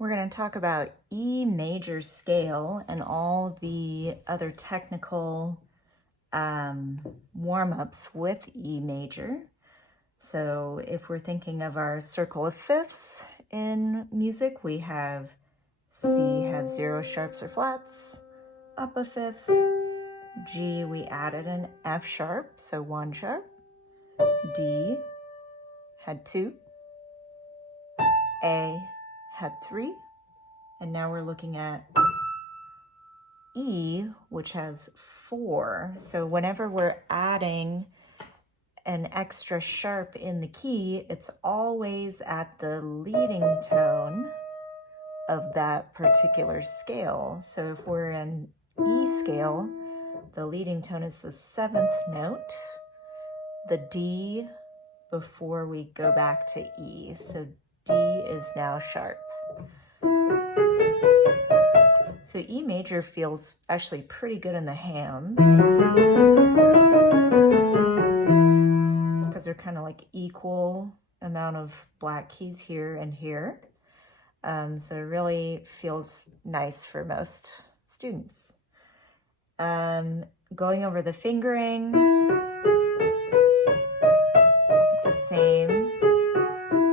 We're going to talk about E major scale and all the other technical warm-ups with E major. So if we're thinking of our circle of fifths in music, we have C has 0 sharps or flats, up a fifth. G, we added an F sharp, so 1 sharp. D had 2. A had 3. And now we're looking at E, which has 4. So whenever we're adding an extra sharp in the key, it's always at the leading tone of that particular scale. So if we're in E scale, the leading tone is the 7th note, the D before we go back to E. So D is now sharp. So E major feels actually pretty good in the hands because they're kind of like equal amount of black keys here and here. So it really feels nice for most students. Going over the fingering, it's the same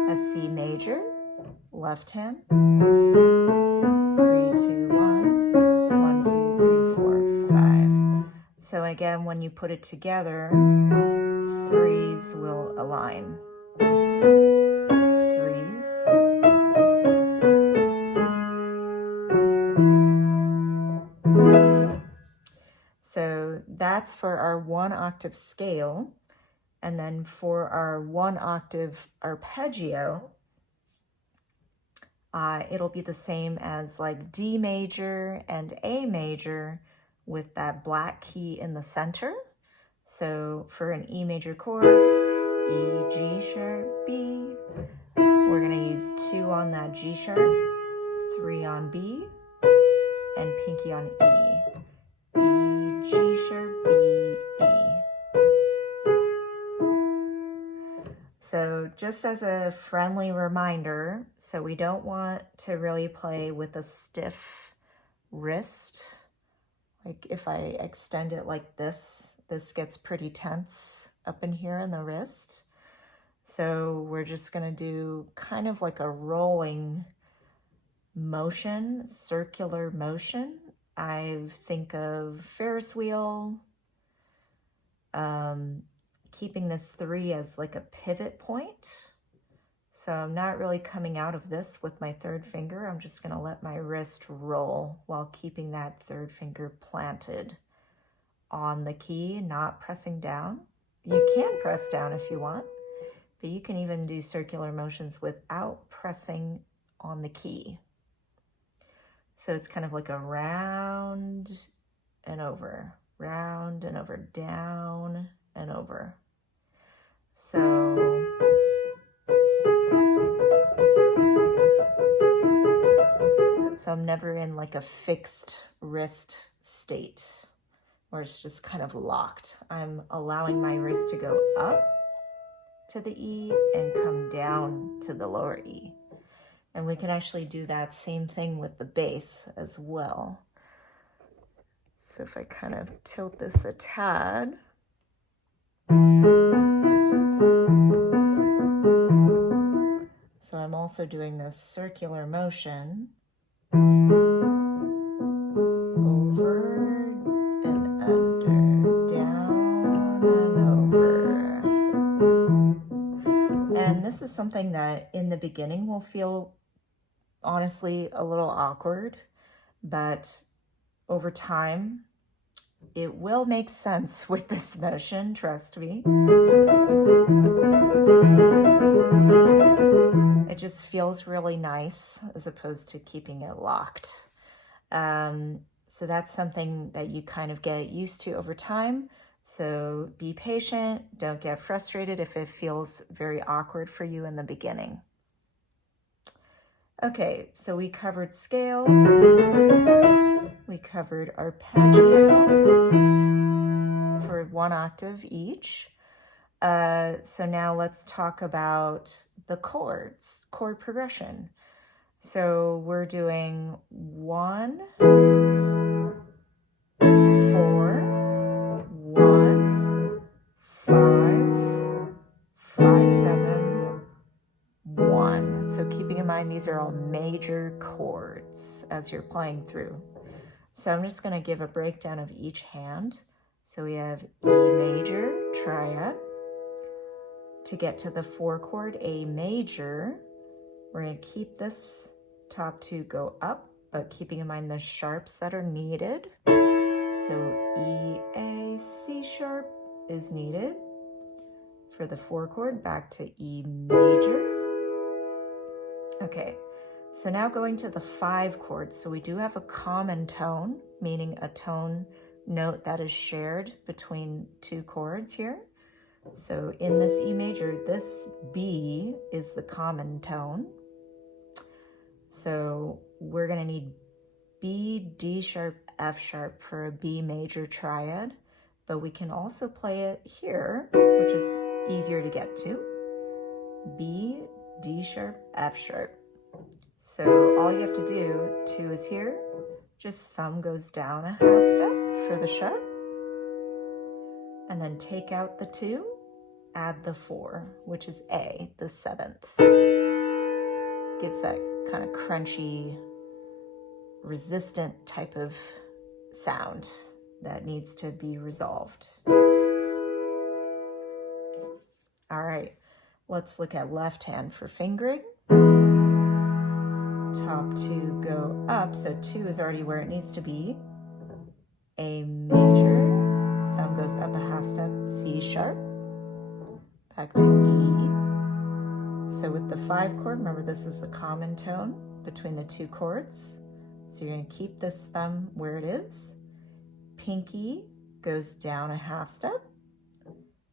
as C major, left hand. 3, 2, 1, 1, 2, 3, 4, 5. So again, when you put it together, 3s will align. 3s. So that's for our 1 octave scale. And then for our 1 octave arpeggio, it'll be the same as like D major and A major with that black key in the center. So for an E major chord, E, G sharp, B, we're gonna use 2 on that G sharp, 3 on B, and pinky on E. E, G sharp, B, E. So just as a friendly reminder, so we don't want to really play with a stiff wrist. Like if I extend it like this, this gets pretty tense up in here in the wrist. So we're just gonna do kind of like a rolling motion, circular motion. I think of Ferris wheel, keeping this 3 as like a pivot point. So I'm not really coming out of this with my 3rd finger. I'm just gonna let my wrist roll while keeping that 3rd finger planted on the key, not pressing down. You can press down if you want, but you can even do circular motions without pressing on the key. So it's kind of like a round and over, down and over. So I'm never in like a fixed wrist state where it's just kind of locked. I'm allowing my wrist to go up to the E and come down to the lower E. And we can actually do that same thing with the bass as well. So if I kind of tilt this a tad, so I'm also doing this circular motion over and under, down and over. And this is something that in the beginning will feel honestly a little awkward, but over time it will make sense with this motion, trust me. It just feels really nice as opposed to keeping it locked. So that's something that you kind of get used to over time. So be patient, don't get frustrated if it feels very awkward for you in the beginning. Okay, so we covered scale, we covered arpeggio for 1 octave each. So now let's talk about the chords, chord progression. So we're doing 1, 4, 1, 5, 5, 7, 1. So keeping in mind these are all major chords as you're playing through. So I'm just going to give a breakdown of each hand. So we have E major, triad. To get to the 4 chord, A major, we're going to keep this top 2 go up, but keeping in mind the sharps that are needed. So E, A, C sharp is needed. For the 4 chord, back to E major. Okay, so now going to the 5 chord. So we do have a common tone, meaning a tone note that is shared between 2 chords here. So in this E major, this B is the common tone. So we're going to need B, D sharp, F sharp for a B major triad, but we can also play it here, which is easier to get to. B, D sharp, F sharp. So all you have to do, 2 is here, just thumb goes down a half step for the sharp, and then take out the 2, add the 4, which is A, the 7th. Gives that kind of crunchy, resistant type of sound that needs to be resolved. All right, let's look at left hand for fingering. Top 2 go up, so 2 is already where it needs to be. A major, thumb goes up a half step, C sharp, back to E. So with the 5 chord, remember this is the common tone between the 2 chords. So you're going to keep this thumb where it is. Pinky goes down a half step,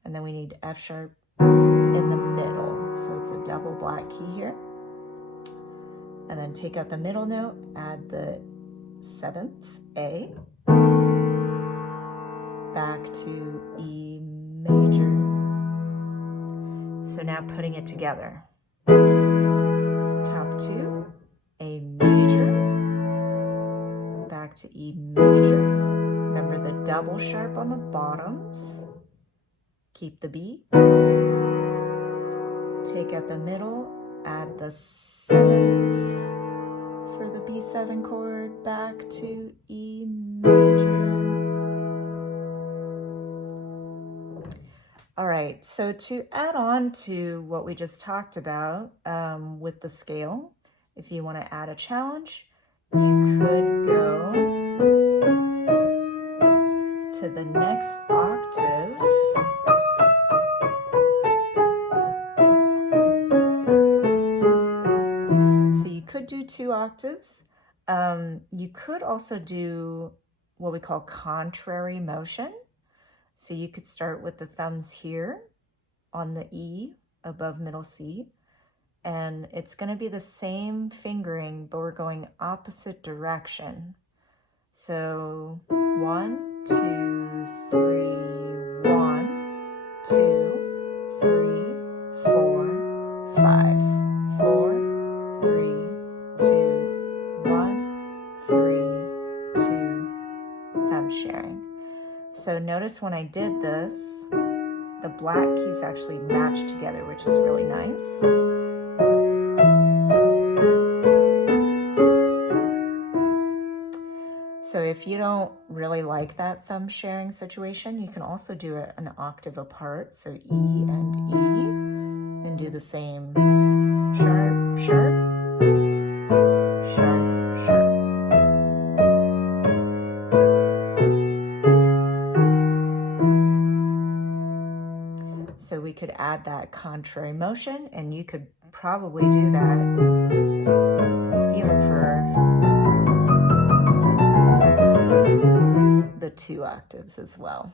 and then we need F sharp in the middle. So it's a double black key here. And then take out the middle note, add the 7th, A, back to E major. So now putting it together. Top 2, A major, back to E major. Remember the double sharp on the bottoms. Keep the B. Take out the middle, add the 7th for the B7 chord, back to E major. All right, so to add on to what we just talked about with the scale, if you want to add a challenge, you could go to the next octave. So you could do 2 octaves. You could also do what we call contrary motion. So you could start with the thumbs here on the E above middle C, and it's going to be the same fingering, but we're going opposite direction. So 1, 2, 3, 1, 2, 3, 4, 5, 4, 3, 2, 1, 3, 2, thumb sharing. So notice when I did this, the black keys actually match together, which is really nice. So if you don't really like that thumb sharing situation, you can also do it an octave apart. So E and E, and do the same sharp, sharp, sharp, sharp. So we could add that contrary motion, and you could probably do that even for the 2 octaves as well.